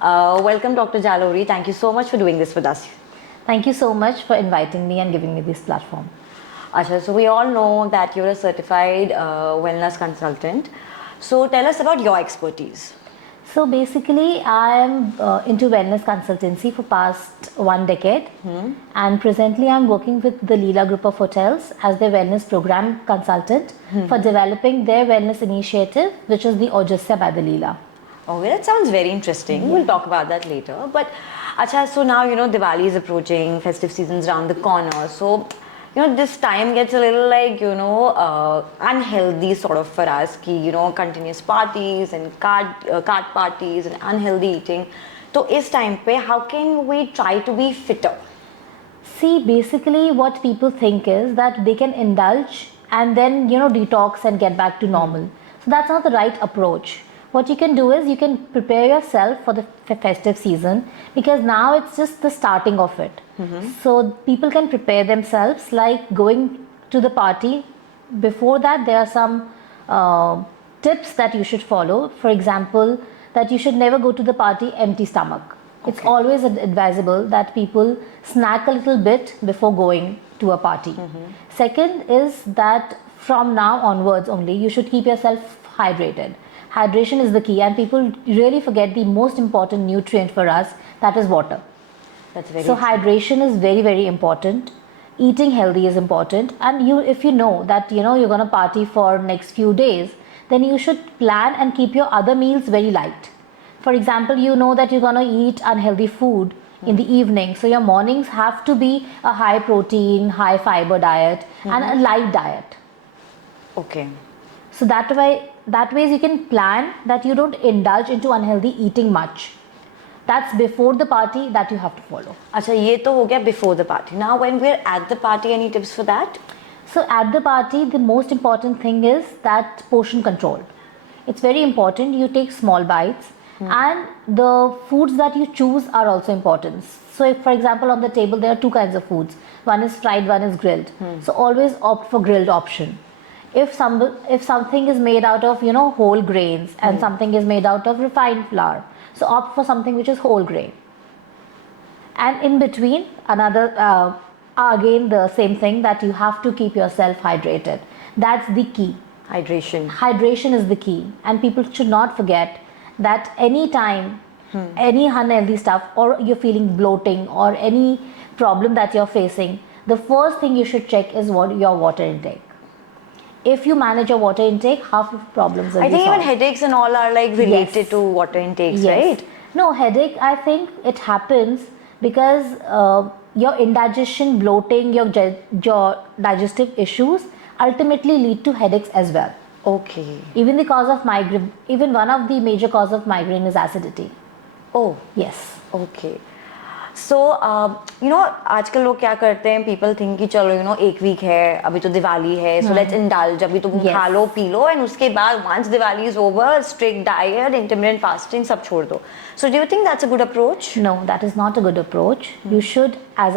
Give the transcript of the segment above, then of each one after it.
Welcome, Dr. Jalori. Thank you so much for doing this with us. Thank you so much for inviting me and giving me this platform. Asha, so we all know that you're a certified wellness consultant. So tell us about your expertise. So basically, I am into wellness consultancy for past 1 decade, and presently I'm working with the Leela Group of Hotels as their wellness program consultant for developing their wellness initiative, which is the Ojasya by the Leela. Okay, that sounds very interesting. Yeah. We'll talk about that later. But Acha, so now Diwali is approaching, festive season's around the corner. So this time gets a little like unhealthy sort of for us. Ki continuous parties and card parties and unhealthy eating. So is time pe how can we try to be fitter? See, basically what people think is that they can indulge and then detox and get back to normal. So that's not the right approach. What you can do is you can prepare yourself for the festive season, because now it's just the starting of it. So people can prepare themselves like going to the party. Before that, there are some tips that you should follow. For example, that you should never go to the party empty stomach. It's always advisable that people snack a little bit before going to a party. Second is that from now onwards only, you should keep yourself hydrated. Hydration is the key, and people really forget the most important nutrient for us, that is water. That's very so true. Hydration is very, very important. Eating healthy is important, and if you know that you're going to party for next few days, then you should plan and keep your other meals very light. For example, you know that you're going to eat unhealthy food in the evening, so your mornings have to be a high protein, high fiber diet and a light diet. Okay. So that way you can plan that you don't indulge into unhealthy eating much. That's before the party that you have to follow. Acha, ye to ho gaya before the party. Now when we're at the party, any tips for that? So at the party, the most important thing is that portion control. It's very important you take small bites, and the foods that you choose are also important. So if, for example, on the table there are two kinds of foods. One is fried, one is grilled. So always opt for grilled option. If something is made out of whole grains and something is made out of refined flour, so opt for something which is whole grain. And in between, another again the same thing, that you have to keep yourself hydrated. That's the key. Hydration is the key, and people should not forget that any time any unhealthy stuff, or you're feeling bloating or any problem that you're facing, the first thing you should check is your water intake. If you manage your water intake, half of problems will be solved. I think even headaches and all are like related to water intakes, right? No, headache, I think it happens because your indigestion, bloating, your digestive issues ultimately lead to headaches as well. Okay. Even the cause of migraine, even one of the major cause of migraine is acidity. Oh. Yes. Okay. So, आजकल लोग क्या करते हैं, people think कि चलो एक week है, अभी तो दिवाली है, so let's indulge, अभी तो खा लो पी लो, and उसके बाद once Diwali is over, strict diet, intermittent fasting सब छोड़ दो. So do you think that's a good approach? No, that is not a good approach. You should, as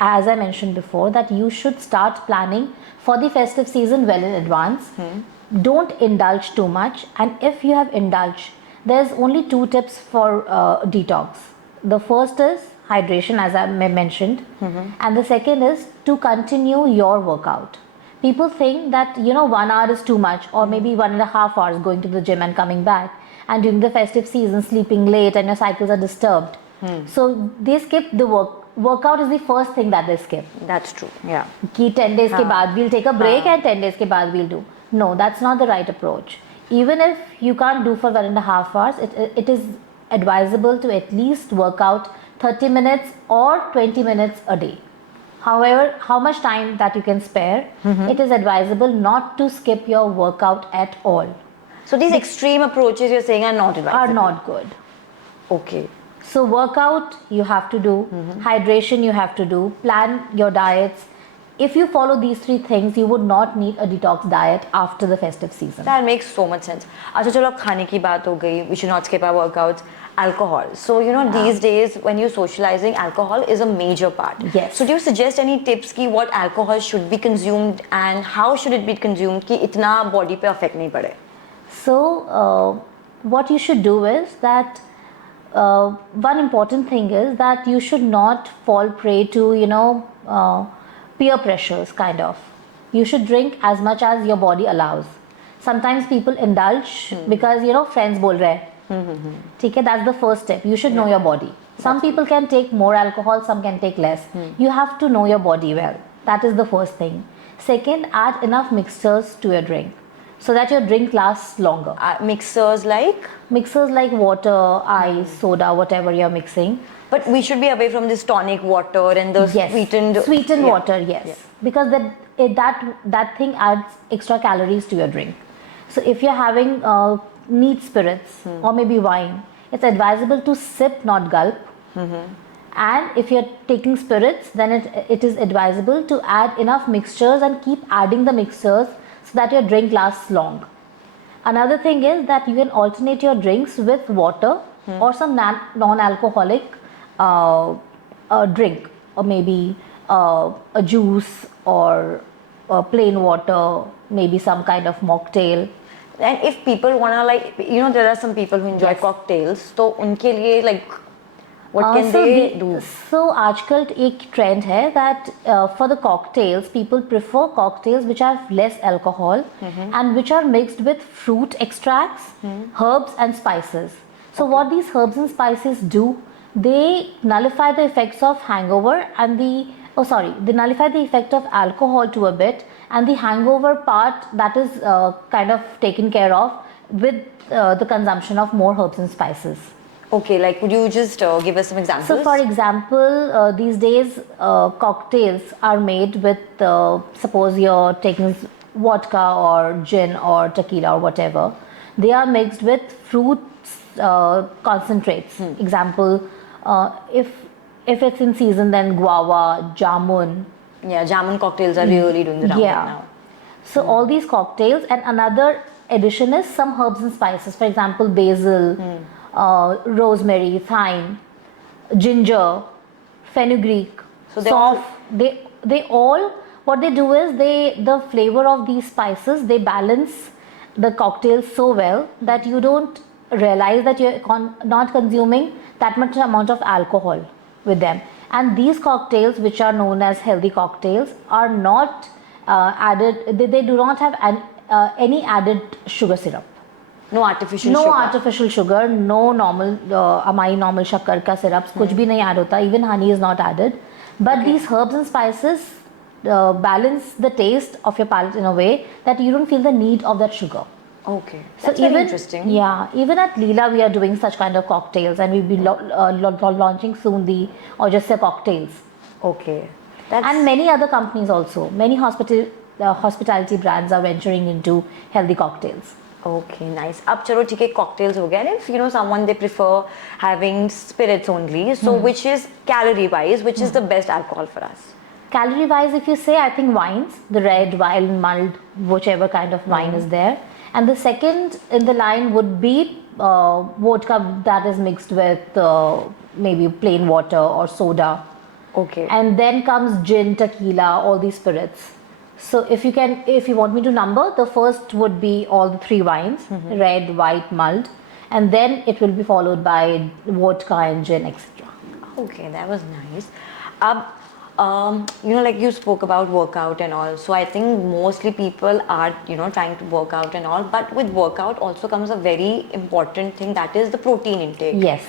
I mentioned before, that you should start planning for the festive season well in advance. Don't indulge too much, and if you have indulged, there's only 2 tips for detox. The first is hydration, as I mentioned, and the second is to continue your workout. People think that 1 hour is too much, or maybe 1.5 hours going to the gym and coming back, and during the festive season sleeping late and your cycles are disturbed. So they skip the workout is the first thing that they skip. That's true. Yeah. Ki 10 days ke baad we'll take a break and 10 days ke baad we'll do. No, that's not the right approach. Even if you can't do for 1.5 hours, it is advisable to at least work out 30 minutes or 20 minutes a day. However, how much time that you can spare, it is advisable not to skip your workout at all. So these extreme approaches you're saying are not advisable? Are not good. Okay. So workout you have to do, hydration you have to do, plan your diets. If you follow these 3 things, you would not need a detox diet after the festive season. That makes so much sense. अच्छा चलो अब खाने की बात हो गई. We should not skip our workouts. Alcohol. So these days when you're socializing, alcohol is a major part. Yes. So do you suggest any tips ki what alcohol should be consumed and how should it be consumed कि इतना body पे affect नहीं पड़े? So what you should do is that one important thing is that you should not fall prey to, peer pressures, kind of. You should drink as much as your body allows. Sometimes people indulge because, friends bol rahe. ठीक है, that's the first step. You should know your body. Some people can take more alcohol, some can take less. You have to know your body well. That is the first thing. Second, add enough mixers to your drink so that your drink lasts longer. Mixers like? Mixers like water, ice, soda, whatever you're mixing. But we should be away from this tonic water and the sweetened water, yes. Because that thing adds extra calories to your drink. So if you're having neat spirits or maybe wine, it's advisable to sip, not gulp. And if you're taking spirits, then it is advisable to add enough mixtures and keep adding the mixtures so that your drink lasts long. Another thing is that you can alternate your drinks with water or some non-alcoholic drink, or maybe a juice or plain water, maybe some kind of mocktail. And if people wanna, like, there are some people who enjoy cocktails, so unke liye, like, what can they do? So आजकल एक trend है that for the cocktails, people prefer cocktails which have less alcohol and which are mixed with fruit extracts, herbs and spices. So what these herbs and spices do, they nullify the effects of hangover and they nullify the effect of alcohol to a bit, and the hangover part, that is kind of taken care of with the consumption of more herbs and spices. Okay, like, could you just give us some examples? So for example, these days cocktails are made with, suppose you're taking vodka or gin or tequila or whatever, they are mixed with fruits concentrates. Example, if it's in season, then guava, jamun. Yeah, jamun cocktails are really doing the round right now. So all these cocktails, and another addition is some herbs and spices. For example, basil, rosemary, thyme, ginger, fenugreek, So they all, what they do is the flavor of these spices, they balance the cocktail so well that you don't realize that you're not consuming that much amount of alcohol with them. And these cocktails, which are known as healthy cocktails, are not added, they do not have any added sugar syrup. No artificial No sugar. artificial sugar, no normal amai normal shakkar ka syrups, kuch bhi nahi add hota, even honey is not added. But these herbs and spices balance the taste of your palate in a way that you don't feel the need of that sugar. Okay, So that's very interesting. Yeah, even at Leela we are doing such kind of cocktails, and we'll be launching soon the Ojasya cocktails. Okay. And many other companies also, many hospitality brands are venturing into healthy cocktails. Okay, nice. Ab chalo theek hai, cocktails ho gaya. If someone they prefer having spirits only, so which is calorie wise, which is the best alcohol for us? Calorie wise, if you say, I think wines, the red, wild, mulled, whichever kind of wine is there. And the second in the line would be vodka that is mixed with maybe plain water or soda. Okay. And then comes gin, tequila, all these spirits. So if you want me to number, the first would be all the three wines, red, white, mulled, and then it will be followed by vodka and gin, etc. Okay, that was nice. Like you spoke about workout and all. So I think mostly people are, trying to work out and all. But with workout also comes a very important thing, that is the protein intake. Yes.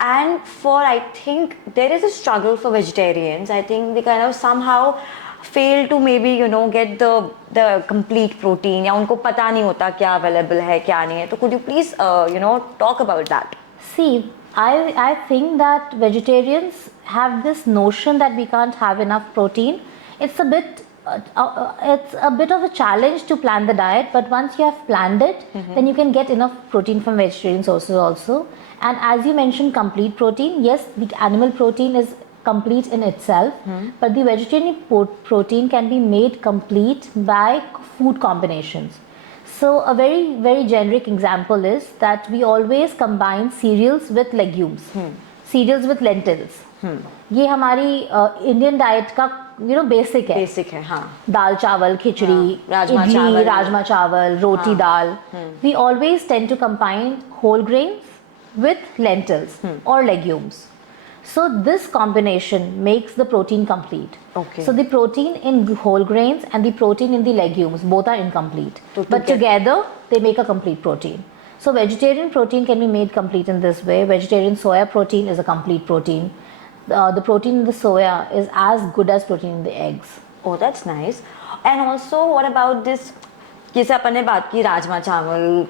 And I think there is a struggle for vegetarians. I think they kind of somehow fail to maybe get the complete protein, या उनको पता नहीं होता क्या available है क्या नहीं है. So could you please talk about that? See, I think that vegetarians have this notion that we can't have enough protein. It's a bit of a challenge to plan the diet, but once you have planned it, then you can get enough protein from vegetarian sources also. And as you mentioned, complete protein, yes, the animal protein is complete in itself, but the vegetarian protein can be made complete by food combinations. So a very, very generic example is that we always combine cereals with legumes, cereals with lentils. ये हमारी Indian diet का basic है. Basic है, हाँ. दाल चावल खिचड़ी, इडली, राजमा चावल, roti dal. We always tend to combine whole grains with lentils or legumes. So this combination makes the protein complete. Okay. So the protein in whole grains and the protein in the legumes both are incomplete. But together they make a complete protein. So vegetarian protein can be made complete in this way. Vegetarian soya protein is a complete protein. The protein in the soya is as good as protein in the eggs. Oh, that's nice. And also, what about this? जैसे अपन ने बात की राजमा चावल,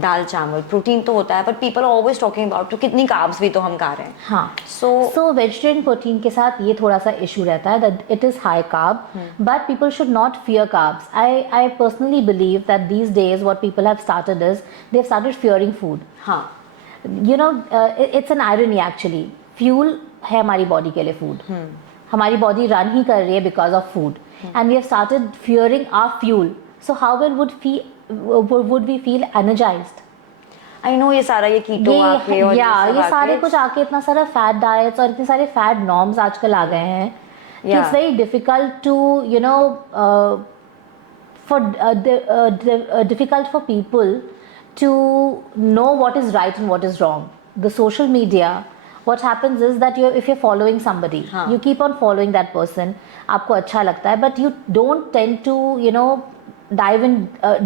दाल चावल, protein तो होता है, but people are always talking about तो कितनी carbs भी तो हम खा रहे हैं. हाँ. So vegetarian protein के साथ ये थोड़ा सा issue रहता है that it is high carb, but people should not fear carbs. I personally believe that these days what people have started is they've started fearing food. हाँ. You know, it's an irony actually. Fuel है हमारी body के लिए food. हमारी body run ही कर रही है because of food. And we have started fearing our fuel. So how would we feel energized? I know ये सारा ये कीटो आके और ये सारे कुछ आके इतना सारा फैट डाइट्स और इतने सारे फैट नॉर्म्स आजकल आ गए हैं कि it's very difficult to you know difficult for people to know what is right and what is wrong. The social media, what happens is that if you're following somebody, you keep on following that person, आपको अच्छा लगता है, but you don't tend to dive in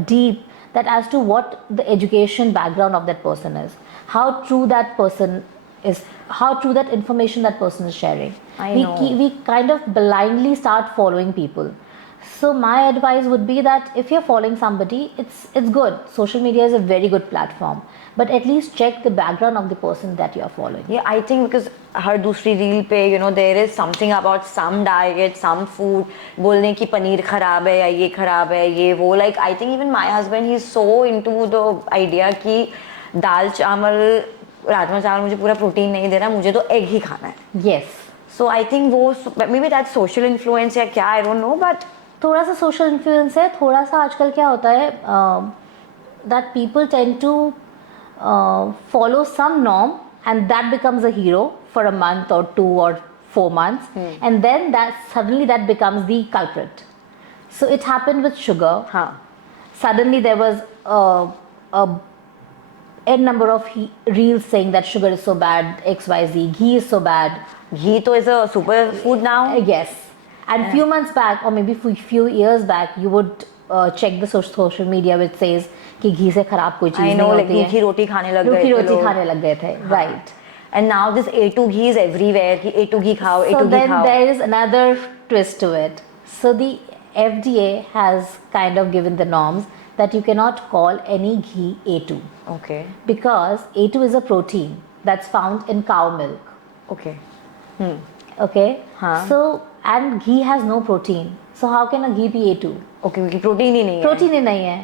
deep that as to what the education background of that person is, how true that person is, how true that information that person is sharing. We kind of blindly start following people. So my advice would be that if you're following somebody, it's good. Social media is a very good platform, but at least check the background of the person that you are following. Yeah, I think because हर दूसरी reel पे there is something about some diet, some food, बोलने की पनीर खराब है या ये खराब है ये वो. Like I think even my husband, he's so into the idea कि दाल चावल राजमा चावल मुझे पूरा प्रोटीन नहीं दे रहा, मुझे तो एग ही खाना है. Yes. So I think वो maybe that's social influence या क्या, I don't know, but थोड़ा सा सोशल इन्फ्लुएंस है. थोड़ा सा आजकल क्या होता है that people tend to follow some norm and that becomes a hero for a month और 2 or 4 months, and then suddenly that becomes the culprit. So it happened with sugar. Suddenly there was a number of reels saying that sugar is so bad, XYZ, ghee is so bad. Ghee to is a super food now. Yes. And few months back or maybe few years back, you would check the social media which says कि घी से खराब कोई चीज नहीं होती है. रूखी रोटी खाने लग गए थे. रूखी रोटी खाने लग गए थे. Right. And now this A2 ghee is everywhere. कि A2 ghee खाओ, A2 ghee खाओ. So then there is another twist to it. So the FDA has kind of given the norms that you cannot call any ghee A2. Okay. Because A2 is a protein that's found in cow milk. Okay. Okay. So and ghee has no protein. So how can a ghee be A2? Okay, क्योंकि protein ही नहीं है. Protein ही नहीं है.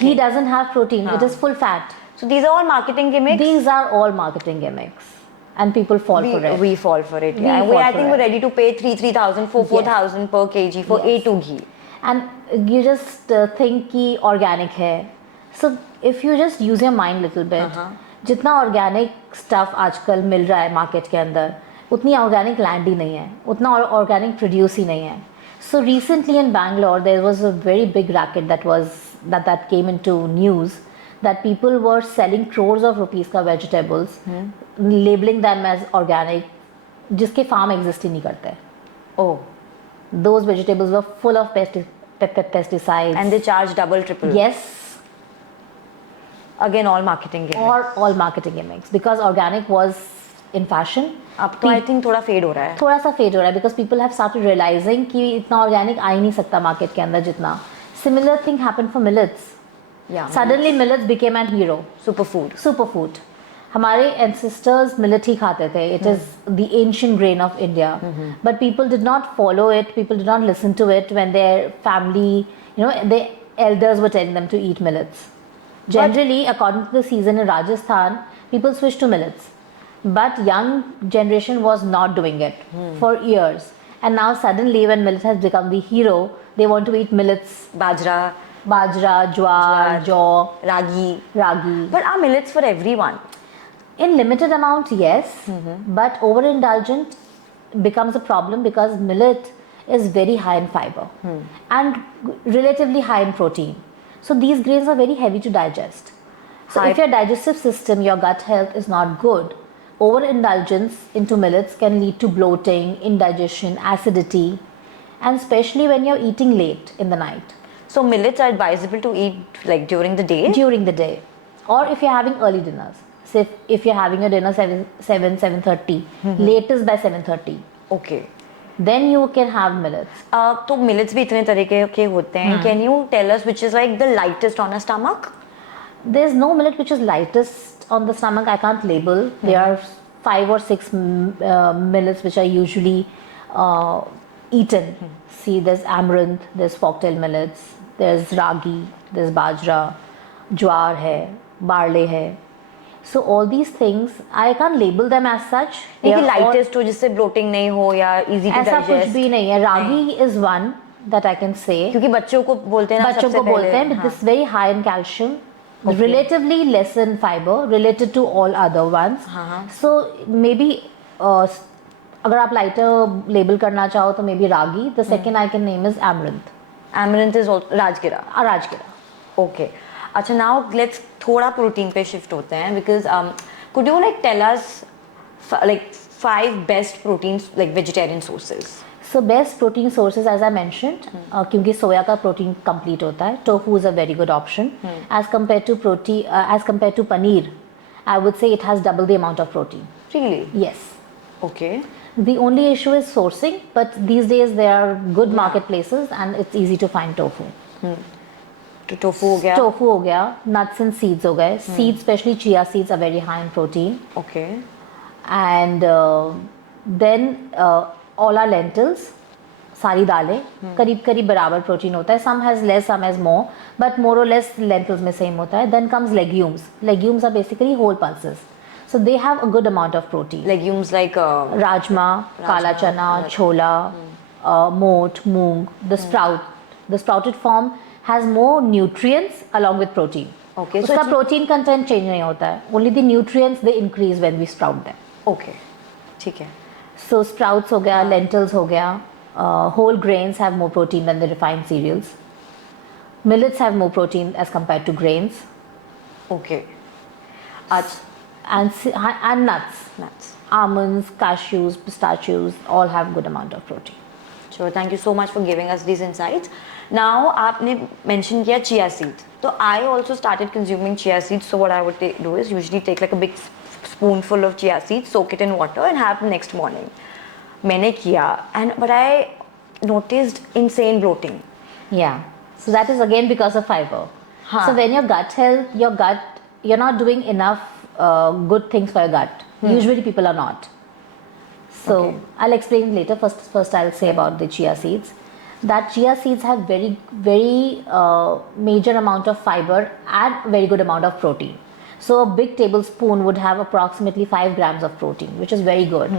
Ghee doesn't have protein. It is full fat. So these are all marketing gimmicks. These are all marketing gimmicks, and people fall for it. We fall for it. Yeah, I think we're ready to pay 3,000, 4,000 per kg for A2 ghee. And you just think कि organic है. So if you just use your mind little bit, जितना organic stuff आजकल मिल रहा है market के अंदर, उतनी organic land ही नहीं है, उतना ऑर्गेनिक प्रोड्यूस ही नहीं है. So recently in Bangalore there was a very big racket that came into news that people were selling crores of rupees का vegetables, labeling them as organic, जिसके फार्म एग्जिस्ट ही नहीं करते. Oh, those vegetables were full of pesticides and they charge double, triple. Yes. Again, all marketing gimmicks. Or all marketing gimmicks because organic was in fashion. अब तो I think थोड़ा fade हो रहा है. थोड़ा सा फेड हो रहा है because people have started realising कि इतना ऑर्गेनिक आ ही नहीं सकता मार्केट के अंदर जितना. Similar thing happened for millets. Suddenly millets became an hero. Superfood. हमारे एंसेस्टर्स मिलेट ही खाते थे. It is the ancient grain of India, but people did not follow it. People did not listen to it when their family the elders were telling them to eat millets. Generally, according to the season in Rajasthan, people switched to millets. But young generation was not doing it for years. And now suddenly when millet has become the hero, they want to eat millets. Bajra, jowar, jaw, ragi. But are millets for everyone? In limited amount, yes. But overindulgent becomes a problem because millet is very high in fiber and relatively high in protein. So these grains are very heavy to digest. So if your digestive system, your gut health is not good, overindulgence into millets can lead to bloating, indigestion, acidity, and especially when you're eating late in the night. So millets are advisable to eat like during the day? During the day, or if you're having early dinners. Say if you're having a dinner 7:30, latest by 7:30, Okay. then you can have millets. तो millets भी इतने तरीके के होते हैं. Can you tell us which is like the lightest on a stomach? There's no millet which is lightest on the stomach. I can't label. There are 5 or 6 millets which are usually eaten. See, there's amaranth, there's forktail millets, there's ragi, there's bajra, jowar hai, barley hai. So all these things, I can't label them as such. नहीं कि lightest हो जिससे bloating नहीं हो या easy to ऐसा digest. कुछ भी नहीं है. Ragi is one that I can say. क्योंकि बच्चों को बोलते हैं ना बच्चों सबसे को बोलते हैं, पहले. but this is very high in calcium, relatively less in fiber related to all other ones. So maybe अगर आप lighter label करना चाहो तो maybe ragi. The second I can name is amaranth. Amaranth is also rajgira. Rajgira. Okay. अच्छा, now let's थोड़ा protein पे shift होते हैं because could you like tell us like 5 best proteins like vegetarian sources? So best protein sources as I mentioned, क्योंकि सोया का protein complete होता है. Tofu is a very good option as compared to paneer. I would say it has double the amount of protein. Really? Yes. Okay. The only issue is sourcing, but these days there are good marketplaces and it's easy to find tofu. तो tofu हो गया. Tofu हो गया, nuts and seeds हो गए. Seeds, especially chia seeds, are very high in protein. Okay. And then all our lentils, सारी दालें करीब करीब बराबर प्रोटीन होता है. Some has less, some has more, but more or less lentils में same होता है. Then comes legumes. Legumes are basically whole pulses, so they have a good amount of protein. Legumes like Rajma, kala chana, chola, moat, moong, the sprout. The sprouted form has more nutrients along with protein. Okay, so उसका it's- protein content change नहीं होता है. Only the nutrients they increase when we sprout them. okay. ठीक है. So sprouts हो गया, lentils हो गया, whole grains have more protein than the refined cereals. Millets have more protein as compared to grains, Okay. and nuts. Nuts. Almonds, cashews, pistachios all have good amount of protein. Sure, thank you so much for giving us these insights. Now, आपने mention किया chia seed. So I also started consuming chia seeds. So what I would do is usually take like a big spoonful of chia seeds, soak it in water, and have the next morning. मैंने किया, but I noticed insane bloating. Yeah. So that is again because of fiber. Huh. So when your gut health, you're not doing enough good things for your gut. Usually people are not. So Okay. I'll explain later. First I'll say about the chia seeds. That chia seeds have very major amount of fiber and very good amount of protein. So a big tablespoon would have approximately 5 grams of protein, which is very good,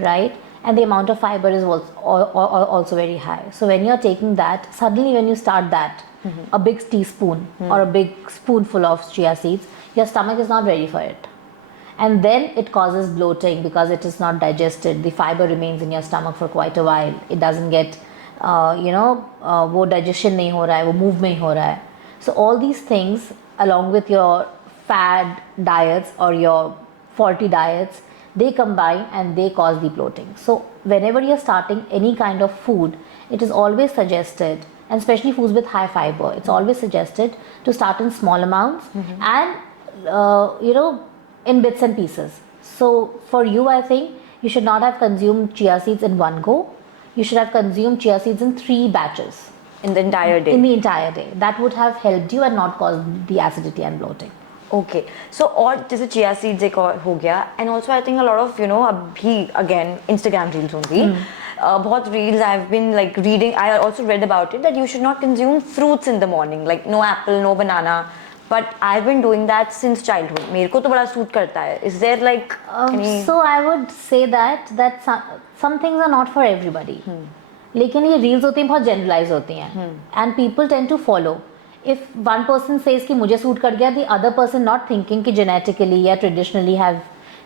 right? And the amount of fiber is also very high. So when you're taking that, suddenly when you start that, a big teaspoon or a big spoonful of chia seeds, your stomach is not ready for it. And then it causes bloating because it is not digested. The fiber remains in your stomach for quite a while. It doesn't get, वो digestion नहीं हो रहा है, वो move नहीं हो रहा है. So all these things, along with your fad diets or your faulty diets, they combine and they cause the bloating. So whenever you're starting any kind of food, it is always suggested, and especially foods with high fiber, it's always suggested to start in small amounts and in bits and pieces. So for you, I think you should not have consumed chia seeds in one go. You should have consumed chia seeds in 3 batches In the entire day. in the entire day. That would have helped you and not caused the acidity and bloating. Okay. So और जैसे chia seeds एक और हो गया, and also I think a lot of अभी again Instagram reels only. बहुत reels I've been like reading. I also read about it that you should not consume fruits in the morning, like no apple, no banana. But I've been doing that since childhood. मेरे को तो बड़ा suit करता है. Is there like any? So I would say that some things are not for everybody. लेकिन ये reels होती हैं बहुत generalized होती हैं, and people tend to follow. If one person says कि मुझे सूट कर गया, the other person not thinking कि genetically या traditionally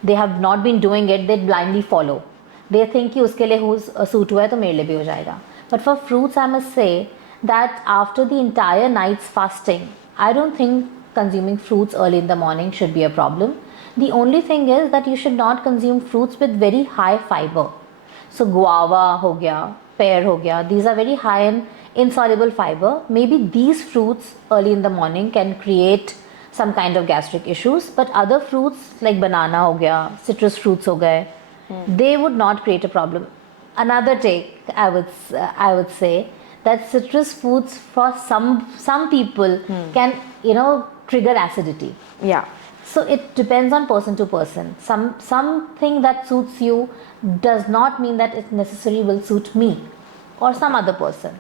they have not been doing it, they blindly follow. They think कि उसके लिए सूट हुआ है तो मेरे लिए भी हो जाएगा. But for fruits, I must say that after the entire night's fasting, I don't think consuming fruits early in the morning should be a problem. The only thing is that you should not consume fruits with very high fiber. So guava ho gaya, pear ho gaya, these are very high in insoluble fiber. Maybe these fruits early in the morning can create some kind of gastric issues, but other fruits like banana ho gaya, citrus fruits ho gaye, they would not create a problem. Another take, I would say that citrus fruits for some people can, you know, trigger acidity. Yeah. So it depends on person to person. Something that suits you does not mean that it necessarily will suit me or some other person.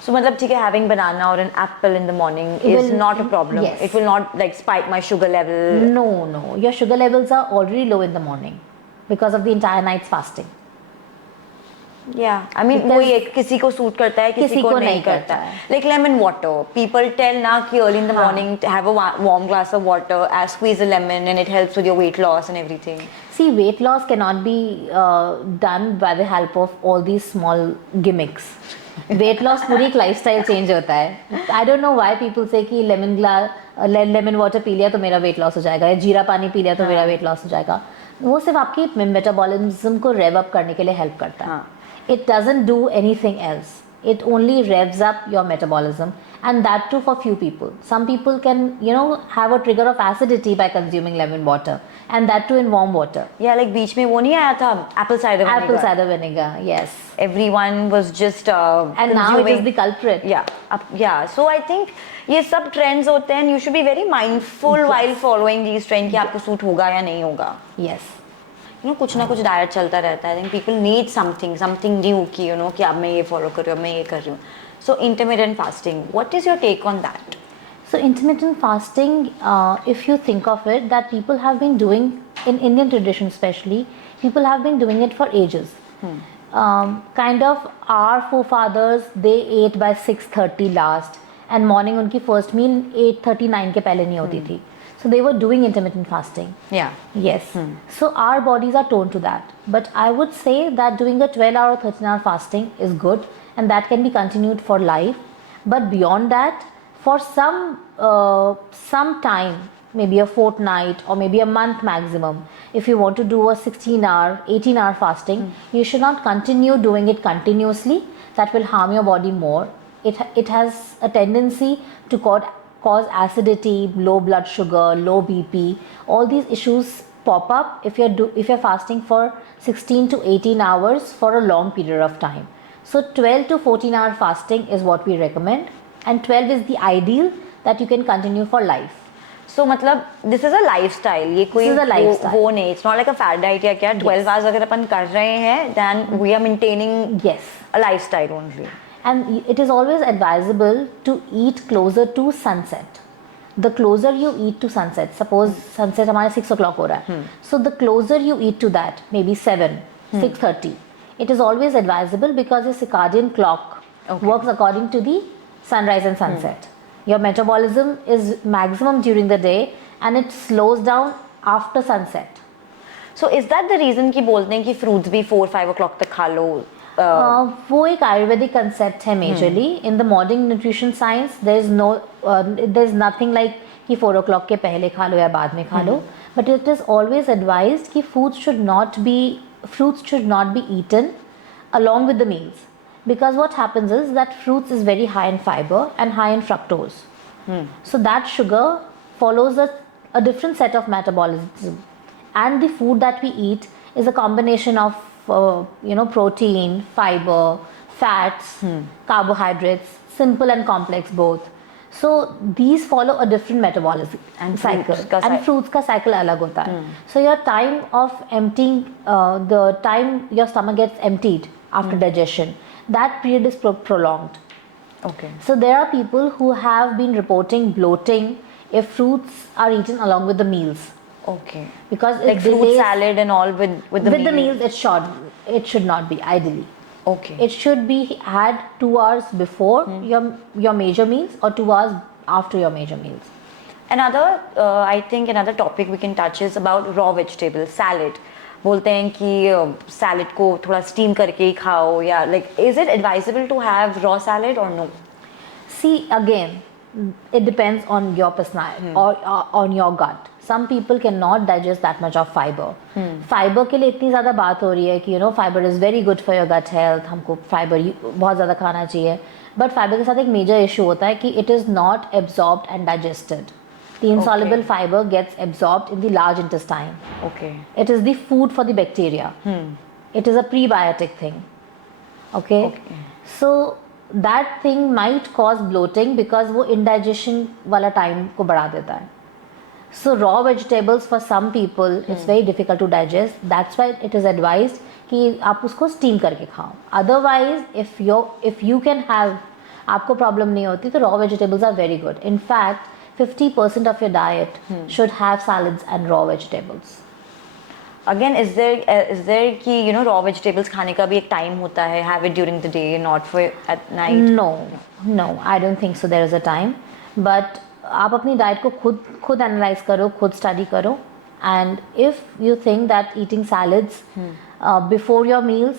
So मतलब ठीक है, having banana or an apple in the morning is not a problem. Yes. It will not like spike my sugar level. No, your sugar levels are already low in the morning because of the entire night's fasting. Yeah, I mean Because वही है, किसी को suit करता है, किसी को नहीं करता है. Like lemon water, people tell ना कि early in the morning to have a warm glass of water, squeeze a lemon and it helps with your weight loss and everything. See, weight loss cannot be done by the help of all these small gimmicks. Weight loss पूरी एक lifestyle change होता है. I don't know why people say कि lemon water P लिया तो मेरा weight loss हो जाएगा, या जीरा पानी पी लिया तो मेरा weight loss हो जाएगा. वो सिर्फ आपकी मेटाबॉलिज्म को rev up करने के लिए help करता है. It doesn't do anything else. It only revs up your metabolism, and that too for few people. Some people can, you know, have a trigger of acidity by consuming lemon water, and that too in warm water. Yeah, like बीच में वो नहीं आया था apple cider vinegar. Apple cider vinegar, yes. Everyone was just And now it is the culprit. Yeah. So I think ये सब trends होते हैं. You should be very mindful while following these trends कि आपको सूट होगा या नहीं होगा. Yes. You know, कुछ ना कुछ डाइट चलता रहता है. I think people need something new कि you know कि अब मैं ये follow कर रही हूँ, मैं ये कर रही हूँ. So intermittent fasting, what is your take on that? So intermittent fasting, if you think of it, that people have been doing in Indian tradition especially, people have been doing it for ages. Kind of our forefathers, they ate by 6:30 last, and morning उनकी first meal 8:39 के पहले नहीं होती थी. So they were doing intermittent fasting. Yeah. Yes. So our bodies are toned to that. But I would say that doing a 12-hour, 13-hour fasting is good, and that can be continued for life. But beyond that, for some time, maybe a fortnight or maybe a month maximum, if you want to do a 16-hour, 18-hour fasting, you should not continue doing it continuously. That will harm your body more. It has a tendency to cause acidity, low blood sugar, low BP. All these issues pop up if you're fasting for 16 to 18 hours for a long period of time. So 12 to 14 hour fasting is what we recommend, and 12 is the ideal that you can continue for life. So मतलब this is a lifestyle. ये कोई वो नहीं. It's not like a fad diet या क्या. 12 hours अगर अपन कर रहे हैं, then we are maintaining a lifestyle only. And it is always advisable to eat closer to sunset. The closer you eat to sunset, suppose sunset हमारे 6 o'clock हो रहा है, so the closer you eat to that, maybe 7, 6:30, it is always advisable because the circadian clock works according to the sunrise and sunset. Your metabolism is maximum during the day and it slows down after sunset. So is that the reason कि बोलते हैं कि fruits भी 4-5 o'clock तक खा लो? वो एक आयुर्वेदिक कंसेप्ट है majorly. In the modern nutrition science there is nothing like कि 4 o'clock के पहले खा लो या बाद में खा लो, but it is always advised कि fruits should not be eaten along with the meals, because what happens is that fruits is very high in fiber and high in fructose. So that sugar follows a different set of metabolism, and the food that we eat is a combination of protein, fiber, fats, carbohydrates, simple and complex both. So these follow a different metabolism and cycle, and fruits का cycle अलग होता है. So your time of emptying, the time your stomach gets emptied after digestion, that period is prolonged. Okay. So there are people who have been reporting bloating if fruits are eaten along with the meals. Okay. Because like fruit salad and all with the meals, it should not be ideally. Okay. It should be had 2 hours before your major meals or 2 hours after your major meals. I think another topic we can touch is about raw vegetable salad. बोलते हैं कि salad को थोड़ा steam करके ही खाओ, या like is it advisable to have raw salad or no? See, again, it depends on your personality or on your gut. Some people cannot digest that much of fiber. Fiber के लिए इतनी ज़्यादा बात हो रही है कि fiber is very good for your gut health. हमको fiber बहुत ज़्यादा खाना चाहिए. But fiber के साथ एक major issue होता है कि it is not absorbed and digested. The insoluble fiber gets absorbed in the large intestine. Okay. It is the food for the bacteria. It is a prebiotic thing. Okay. So that thing might cause bloating because वो indigestion वाला time को बढ़ा देता है. So raw vegetables for some people it's very difficult to digest. That's why it is advised कि आप उसको steam करके खाओ. Otherwise, if you can have, आपको problem नहीं होती तो raw vegetables are very good. In fact, 50% of your diet should have salads and raw vegetables. Again, is there कि raw vegetables खाने का भी एक time होता है? Have it during the day, not for at night? No, I don't think so. There is a time, but आप अपनी diet को खुद एनालाइज करो, खुद स्टडी करो, and if you think that eating salads before your meals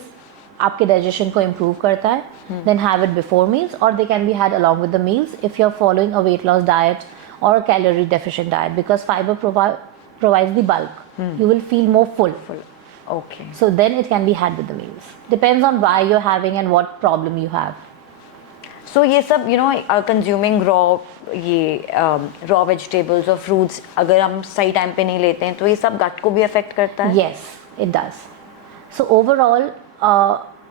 आपके digestion को improve करता है, then have it before meals, और they can be had along with the meals if you are following a weight loss diet or a calorie deficient diet, because fiber provides the bulk. You will feel more full. Okay. So then it can be had with the meals. Depends on why you're having and what problem you have. So ये सब consuming raw vegetables or fruits अगर हम सही time पे नहीं लेते हैं तो ये सब gut को भी affect करता है? Yes, it does. So overall,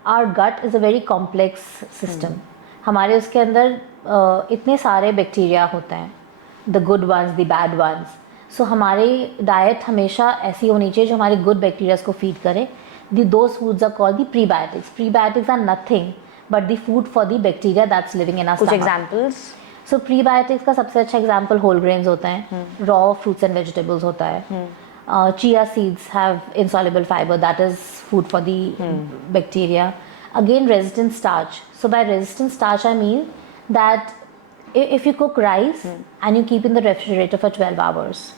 our gut is a very complex system. हमारे उसके अंदर इतने सारे बैक्टीरिया होते हैं, the good ones, the bad ones. So हमारी डाइट हमेशा ऐसी होनी चाहिए जो हमारे गुड बैक्टीरियाज को फीड करे. Those foods are called the prebiotics. Prebiotics are nothing but the food for the bacteria that's living in our कुछ stomach. examples? So prebiotics का सबसे अच्छा एग्जाम्पल होल ग्रेन्स होता है, raw fruits and vegetables होता है. Chia seeds have insoluble fiber, that is food for the bacteria. Again, resistant starch. So by resistant starch I mean that if you cook rice and you keep in the refrigerator for 12 hours,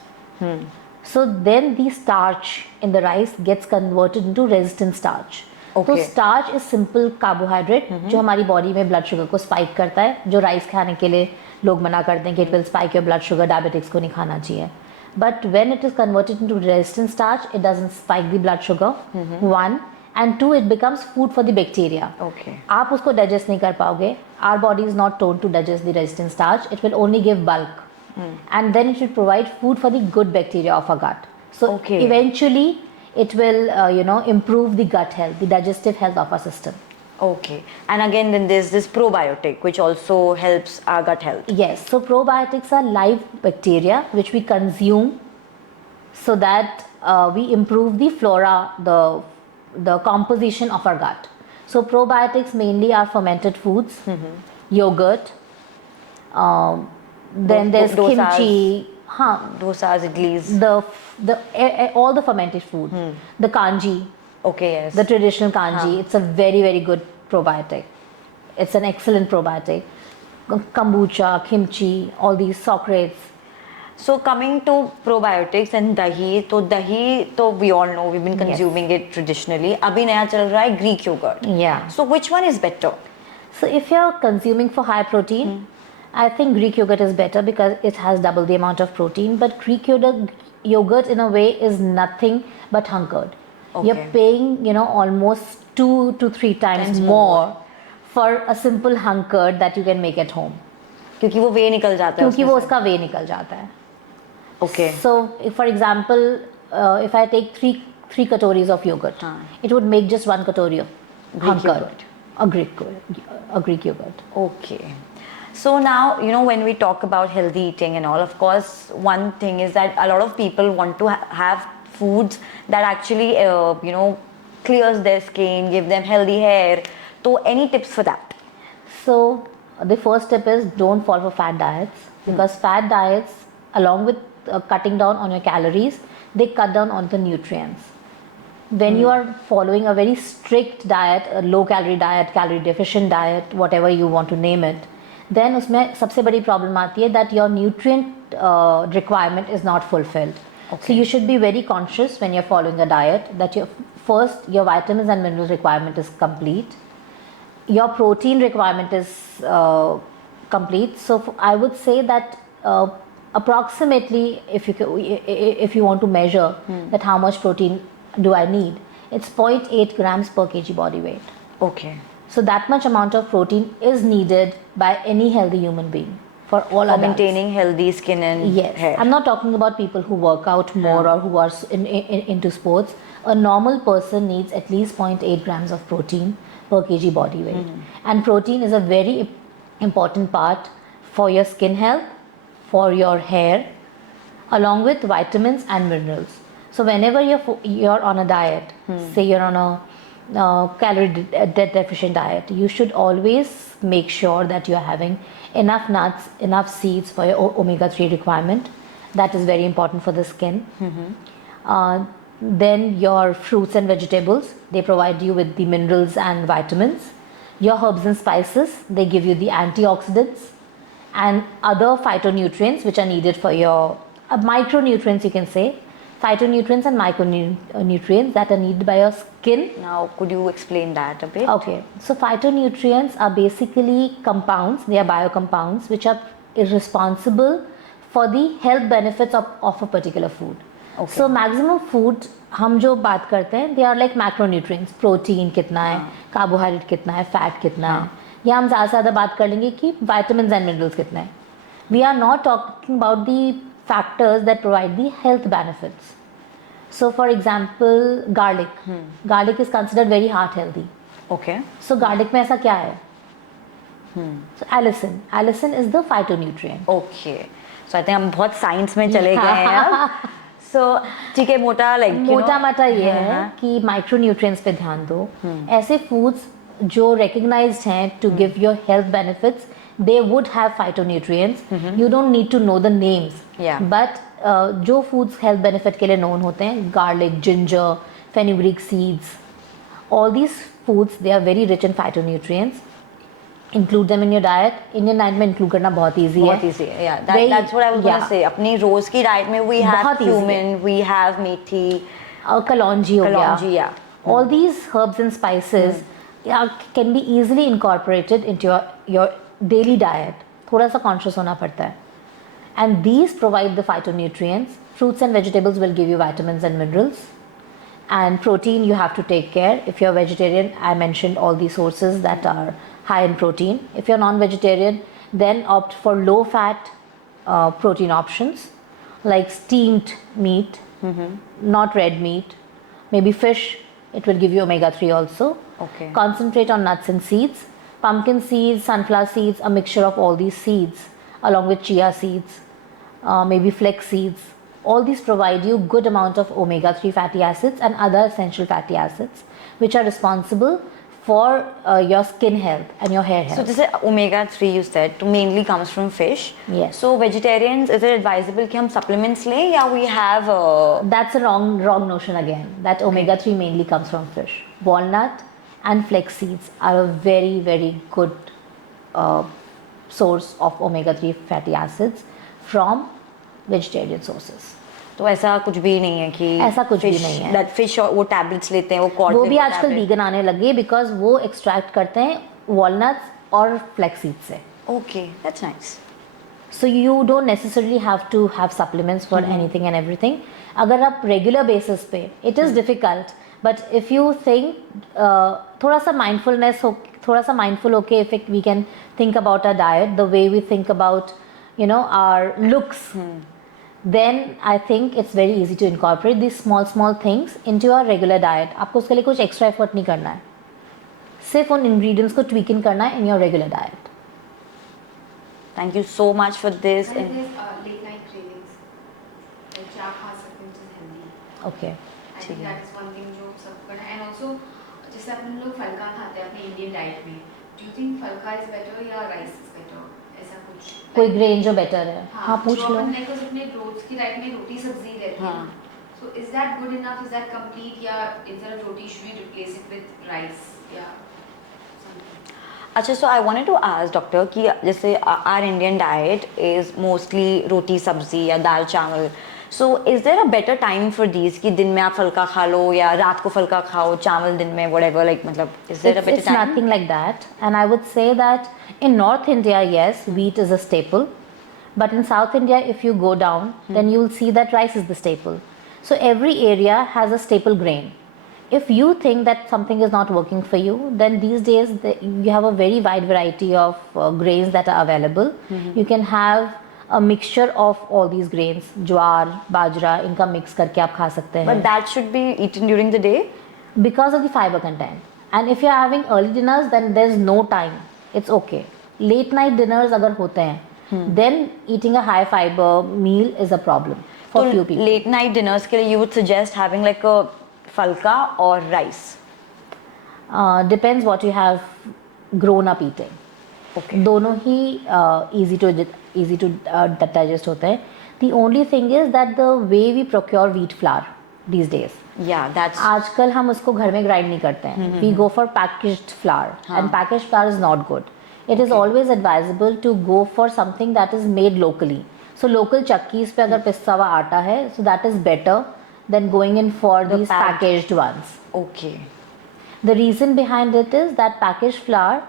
so then the starch in the rice gets converted into resistant starch. Okay. तो starch is simple carbohydrate जो हमारी body में blood sugar को spike करता है, जो rice खाने के लिए लोग मना करते हैं कि it will spike your blood sugar, diabetics को नहीं खाना चाहिए. But when it is converted into resistant starch it doesn't spike the blood sugar, 1, and 2 it becomes food for the bacteria. Okay. आप उसको डाइजेस्ट नहीं कर पाओगे. Our body is not told to digest the resistant starch. It will only give bulk, and then it will provide food for the good bacteria of our gut. So Okay. eventually it will improve the gut health, the digestive health of our system. Okay. And again then there's this probiotic which also helps our gut health. Yes, so probiotics are live bacteria which we consume so that we improve the flora, the composition of our gut. So probiotics mainly are fermented foods, yogurt, then there's Dosas. kimchi, Dosas, idlis. all the fermented food, the kanji, Okay, yes. the traditional kanji, it's a very very good probiotic. It's an excellent probiotic. Kombucha, kimchi, all these Socrates. So coming to probiotics and dahi to we all know we've been consuming it traditionally. अभी नया चल रहा है Greek yogurt. Yeah. So which one is better? So if you're consuming for high protein, I think Greek yogurt is better because it has double the amount of protein. But Greek yogurt in a way is nothing but hunkered. Okay. You're paying, almost 2 to 3 times more for a simple hunkered that you can make at home. क्योंकि वो वे निकल जाता है. क्योंकि वो उसमें उसका वे निकल जाता है. से. Okay. So, if, for example, if I take three katoris of yogurt, it would make just 1 katori of Greek hunkered, yogurt. a Greek yogurt. Okay. So now, when we talk about healthy eating and all, of course, one thing is that a lot of people want to have foods that actually, clears their skin, give them healthy hair. So any tips for that? So the first tip is don't fall for fat diets, because fat diets, along with cutting down on your calories, they cut down on the nutrients. When you are following a very strict diet, a low calorie diet, calorie deficient diet, whatever you want to name it, then उसमें सबसे बड़ी problem आती है that your nutrient requirement is not fulfilled. Okay. So you should be very conscious when you're following a diet that your vitamins and mineral requirement is complete, your protein requirement is complete. So I would say that approximately, if you want to measure that how much protein do I need, it's 0.8 grams per kg body weight. Okay. So that much amount of protein is needed by any healthy human being for all For adults. maintaining healthy skin and Yes, hair. I'm not talking about people who work out more or who are into sports. A normal person needs at least 0.8 grams of protein per kg body weight. And protein is a very important part for your skin health, for your hair, along with vitamins and minerals. So whenever you're on a diet, say you're on a calorie deficient diet, you should always make sure that you're having enough nuts, enough seeds for your omega-3 requirement. That is very important for the skin. Then your fruits and vegetables, they provide you with the minerals and vitamins. Your herbs and spices, they give you the antioxidants and other phytonutrients which are needed for your micronutrients, you can say, phytonutrients and micronutrients that are needed by your skin. Now, could you explain that a bit? Okay, so phytonutrients are basically compounds, they are biocompounds which are responsible for the health benefits of a particular food. Okay. So maximum food हम जो बात करते हैं, they are like macronutrients, protein कितना है, carbohydrate कितना है, fat कितना है, या हम ज़्यादा से ज़्यादा बात कर लेंगे कि vitamins and minerals कितने हैं. We are not talking about the factors that provide the health benefits. So for example, garlic. Garlic is considered very heart healthy. Okay. So garlic में ऐसा क्या है? So allicin. Allicin is the phytonutrient. Okay. So I think हम बहुत science में चले गए हैं अब. So ठीक है, मोटा like मोटा माटा ये है कि माइक्रोन्यूट्रिएंट्स पे ध्यान दो. ऐसे फूड्स जो recognized हैं to give your health benefits, they would have phytonutrients. You don't need to know the names. Yeah. But जो foods health benefit के लिए known होते हैं, garlic, ginger, fenugreek seeds, all these foods, they are very rich in phytonutrients. Include them in your diet. Indian diet में include करना बहुत easy है. बहुत easy है. Yeah, that's what I was gonna say. अपनी रोज की डाइट में we have बहुत easy cumin, we have methi, Kalonji हो गया. kalonji, yeah. All these herbs and spices can be easily incorporated into your daily diet. थोड़ा सा conscious होना पड़ता है. And these provide the phytonutrients. Fruits and vegetables will give you vitamins and minerals. And protein, you have to take care. If you're vegetarian, I mentioned all these sources that are high in protein. If you're non-vegetarian, then opt for low-fat protein options like steamed meat, not red meat, maybe fish. It will give you omega-3 also. Okay. Concentrate on nuts and seeds. Pumpkin seeds, sunflower seeds, a mixture of all these seeds, along with chia seeds, maybe flax seeds. All these provide you good amount of omega-3 fatty acids and other essential fatty acids, which are responsible for your skin health and your hair health. So this is omega-3 you said to mainly comes from fish. Yes. So vegetarians, is it advisable कि हम supplements लें या we have That's a wrong notion again. That omega-3 mainly comes from fish. Walnut and flax seeds are a very good source of omega-3 fatty acids from vegetarian sources. तो ऐसा कुछ भी नहीं है कि ऐसा कुछ भी नहीं है. That fish और वो tablets लेते हैं, वो cod वो भी liver आजकल tablet. वीगन आने लगे बिकॉज वो एक्सट्रैक्ट करते हैं वॉलनट्स और फ्लैक्स सीड से. Okay, that's nice. So you don't necessarily have to have supplements for anything and everything. अगर आप regular basis पे, it is difficult, but if you think थोड़ा सा mindful होके if we can think about our diet the way we think about our looks, then I think it's very easy to incorporate these small things into your regular diet. आपको उसके लिए कुछ extra effort नहीं करना है, सिर्फ उन ingredients को tweak in करना है in your regular diet. Thank you so much for this. And there's late night cravings. Like क्या खा सकते हैं which is healthy. Okay. I think that is one thing जो सबको करना है. And also जैसे अपन लोग फलका खाते हैं अपने Indian diet में. Do you think Falka is better या rice is better? ऐसा कुछ. कोई ग्रेन जो बेटर है. हाँ पूछ जो लो. अपन like अपने रोज की डाइट में रोटी सब्जी लेते हैं. So is that good enough? Is that complete? या instead of roti should we replace it with rice? या something. अच्छा, so I wanted to ask doctor कि जैसे our Indian diet is mostly roti sabzi या दाल चावल. So is there a better time for these कि दिन में आप फलका खा लो या रात को फलका खाओ चावल दिन में whatever like मतलब is there a better It's time? nothing like that. And I would say that in North India, yes, wheat is a staple. But in South India, if you go down, then you'll see that rice is the staple. So every area has a staple grain. If you think that something is not working for you, then these days you have a very wide variety of grains that are available. You can have a mixture of all these grains, ज्वार, बाजरा, इनका mix करके आप खा सकते हैं. But that should be eaten during the day? Because of the fiber content. And if you're having early dinners, then there's no time. It's okay. Late night dinners अगर होते हैं, then eating a high fiber meal is a problem for few people. Late night dinners के लिए you would suggest having like a falka or rice? Depends what you have grown up eating. Okay. दोनों ही easy to digest होते हैं. The only thing is that the way we procure wheat flour these days. Yeah, that's आजकल हम उसको घर में grind नहीं करते हैं. We go for packaged flour, and packaged flour is not good. It is always advisable to go for something that is made locally. So local chakkis पे अगर पिसा हुआ आटा है, so that is better than going in for these packaged ones. okay. The reason behind it is that packaged flour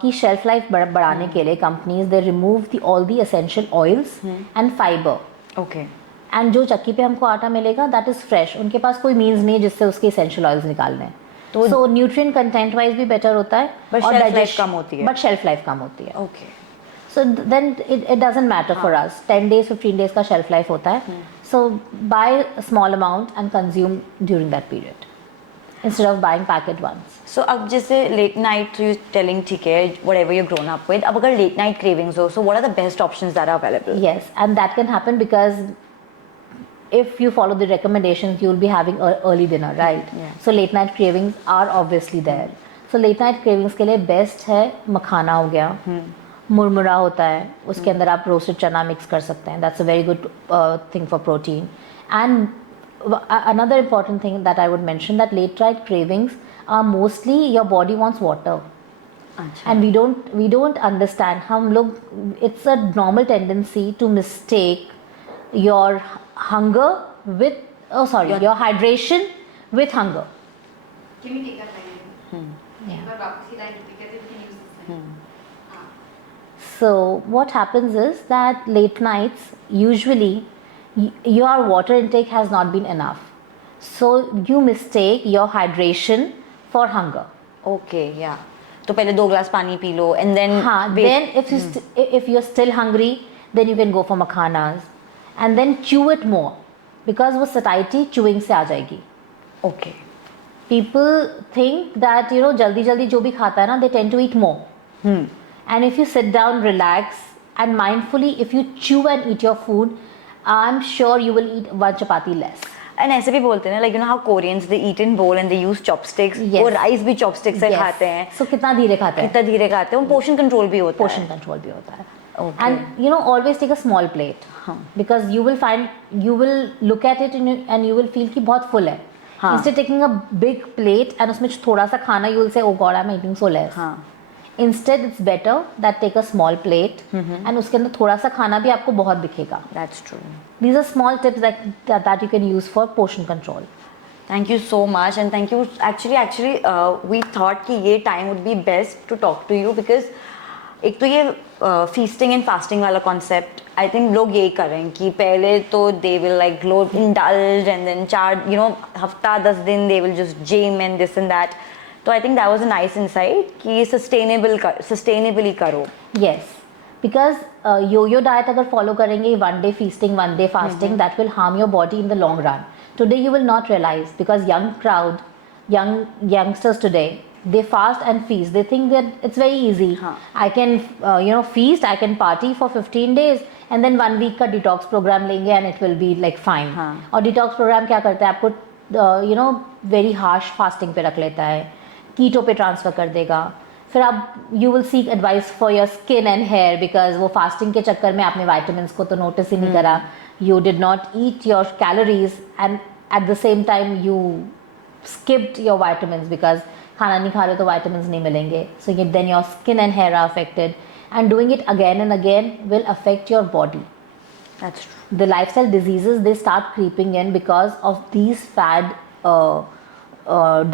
की shelf life बढ़ाने के लिए companies they remove all the essential oils and fiber. Okay. And जो चक्की पे हमको आटा मिलेगा that is fresh. उनके पास कोई means नहीं जिससे उसके essential oils निकाल लें. So nutrient content wise भी better होता है. But shelf life कम होती है. But shelf life कम होती है. Okay. So then it doesn't matter for us. 10 days, 15 days का shelf life होता है. So buy a small amount and consume during that period instead of buying packet ones. So अब जैसे late night you telling ठीक है whatever you've grown up with अब अगर late night cravings हो so what are the best options that are available? Yes, and that can happen because if you follow the recommendations you will be having early dinner, right? Yeah. So late night cravings are obviously there. So late night cravings के लिए best है मखाना हो गया, मुरमुरा होता है, उसके अंदर आप roasted चना mix कर सकते हैं. That's a very good thing for protein. And another important thing that I would mention that late night cravings are mostly your body wants water. अच्छा. And we don't understand हम लोग it's a normal tendency to mistake your hunger with your hydration with hunger. Can we take that line? एक बार वापस ही line repeat करते हैं, we can use this line. हाँ. So what happens is that late nights usually your water intake has not been enough, so you mistake your hydration for hunger. Okay, yeah. तो पहले 2 glass पानी P low and then हाँ, wait. then if you're still hungry, then you can go for makhanas and then chew it more because वो satiety chewing से आ जाएगी. Okay. People think that जल्दी जल्दी जो भी खाता है ना they tend to eat more. And if you sit down, relax and mindfully if you chew and eat your food, I'm sure you will eat one chapati less. And ऐसे भी बोलते हैं ना like you know how Koreans they eat in bowl and they use chopsticks. Yes. वो rice भी chopsticks से Yes. खाते हैं. So कितना धीरे खाते हैं? कितना धीरे खाते हैं वो portion control भी होता Portion है. control भी होता है. Okay. And always take a small plate because you will look at it and you will feel कि बहुत full है. Instead taking a big plate and उसमें थोड़ा सा खाना you will say oh god I'm eating so less. हाँ. Instead it's better that take a small plate and उसके अंदर थोड़ा सा खाना भी आपको बहुत दिखेगा. That's true. These are small tips that you can use for portion control. Thank you so much and thank you. Actually, we thought कि ये time would be best to talk to you because एक तो ये feasting and fasting वाला concept I think लोग यही कर रहे हैं कि पहले तो they will like indulge and then हफ्ता 10 दिन they will just gym and this and that. So I think that was a nice insight कि sustainably करो. Yes, because yo-yo diet अगर follow करेंगे one day feasting, one day fasting, that will harm your body in the long run. Today you will not realize because youngsters today they fast and feast. They think that it's very easy. I can feast, I can party for 15 days and then 1 week का detox program लेंगे and it will be like fine. और detox program क्या करता है आपको very harsh fasting पे रख लेता है, keto पे transfer कर देगा. फिर आप you will seek advice for your skin and hair because वो fasting के चक्कर में आपने vitamins को तो notice ही नहीं करा. You did not eat your calories and at the same time you skipped your vitamins because खाना नहीं खा रहे तो vitamins नहीं मिलेंगे. So then your skin and hair are affected and doing it again and again will affect your body. That's true. The lifestyle diseases, they start creeping in because of these fad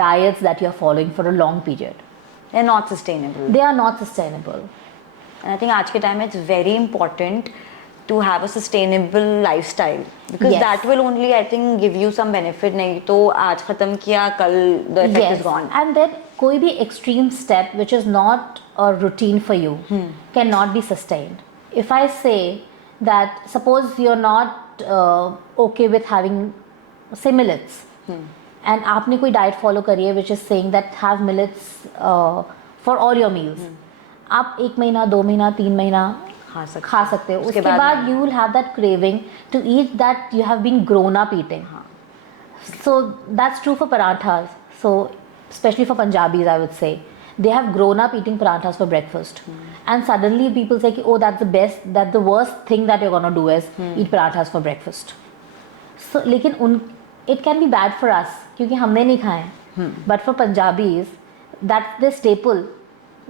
diets that you're following for a long period. They're not sustainable. They are not sustainable. And I think आज के time में it's very important to have a sustainable lifestyle because Yes. that will only I think give you some benefit. नहीं तो आज खत्म किया कल the effect is gone. And then कोई भी extreme step which is not a routine for you cannot be sustained. If I say that suppose you're not okay with having say millets and आपने कोई diet follow करी है which is saying that have millets for all your meals. आप 1 महीना 2 महीना 3 महीना खा सकते हो. उसके बाद you will have that craving to eat that you have been grown up eating. So that's true for parathas. So especially for Punjabis, I would say they have grown up eating parathas for breakfast, and suddenly people say, "Oh, that's the worst thing that you're gonna do is eat parathas for breakfast." So, लेकिन it can be bad for us क्योंकि हमने नहीं खाए. But for Punjabis, that's the staple.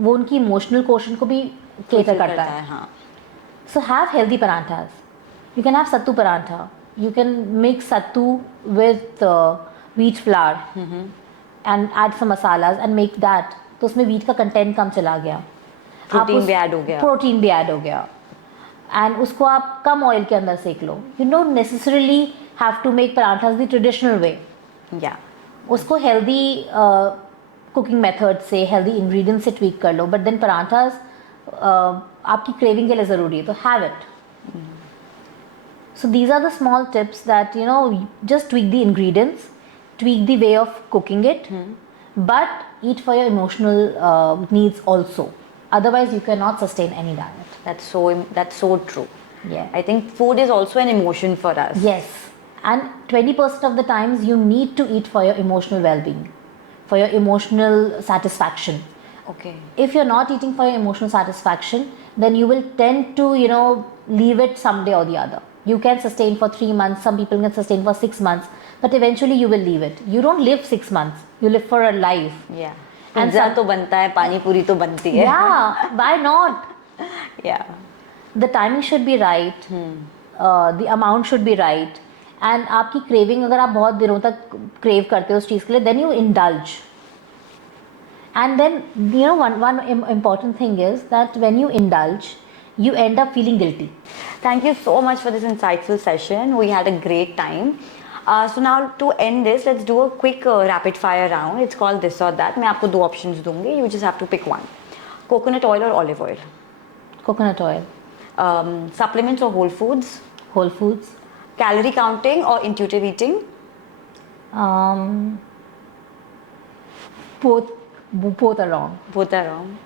वो उनकी emotional quotient को भी cater करता है. हाँ. So have healthy parathas. You can have sattu paratha. You can mix sattu with wheat flour and add some masalas and make that. तो उसमें wheat का content कम चला गया. Protein भी add हो गया. Protein भी add हो गया. And उसको आप कम oil के अंदर सेक लो. You don't necessarily have to make parathas the traditional way. Yeah. उसको healthy cooking method से healthy ingredients से tweak कर लो. But then parathas आपकी craving के लिए ज़रूरी है तो have it. So these are the small tips that just tweak the ingredients, tweak the way of cooking it, but eat for your emotional needs also. Otherwise, you cannot sustain any diet. That's so true. Yeah. I think food is also an emotion for us. Yes, and 20% of the times you need to eat for your emotional well-being, for your emotional satisfaction. Okay. If you're not eating for your emotional satisfaction, then you will tend to leave it someday or the other. You can sustain for 3 months, some people can sustain for 6 months, but eventually you will leave it. You don't live 6 months, you live for a life. Yeah. And pizza तो बनता है, पानी पूरी तो बनती है. Yeah, why not? Yeah. The timing should be right, the amount should be right, and आपकी craving अगर आप बहुत दिनों तक crave करते हो उस चीज़ के लिए, then you indulge. And then one important thing is that when you indulge, you end up feeling guilty. Thank you so much for this insightful session. We had a great time. So now to end this, let's do a quick rapid fire round. It's called this or that. मैं आपको 2 options दूंगी. You just have to pick one. Coconut oil or olive oil? Coconut oil. Supplements or whole foods? Whole foods. Calorie counting or intuitive eating? Both are wrong. Both are wrong.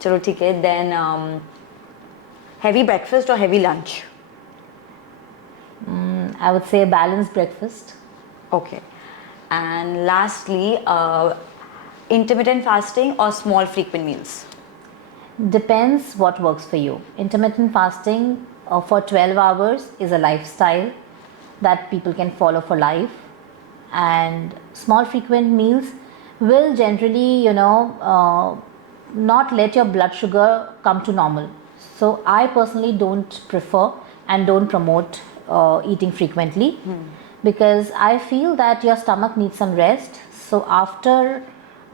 चलो ठीक है. Then heavy breakfast or heavy lunch? I would say a balanced breakfast. Okay. And lastly, intermittent fasting or small frequent meals? Depends what works for you. Intermittent fasting for 12 hours is a lifestyle that people can follow for life, and small frequent meals will generally not let your blood sugar come to normal. So I personally don't prefer and don't promote eating frequently because I feel that your stomach needs some rest. So after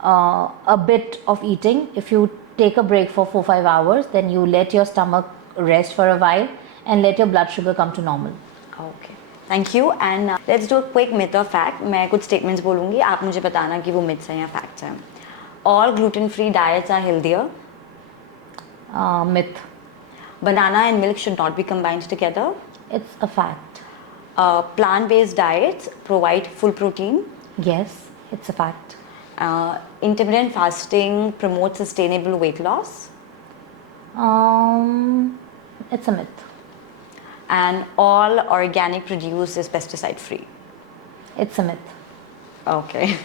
a bit of eating, if you take a break for 4-5 hours, then you let your stomach rest for a while and let your blood sugar come to normal. Okay. Thank you. And let's do a quick myth or fact. मैं कुछ statements बोलूँगी, आप मुझे बताना कि वो myths हैं या facts हैं. All gluten-free diets are healthier. Myth. Banana and milk should not be combined together. It's a fact. Plant-based diets provide full protein. Yes, it's a fact. Intermittent fasting promotes sustainable weight loss. It's a myth. And all organic produce is pesticide free. It's a myth. Okay.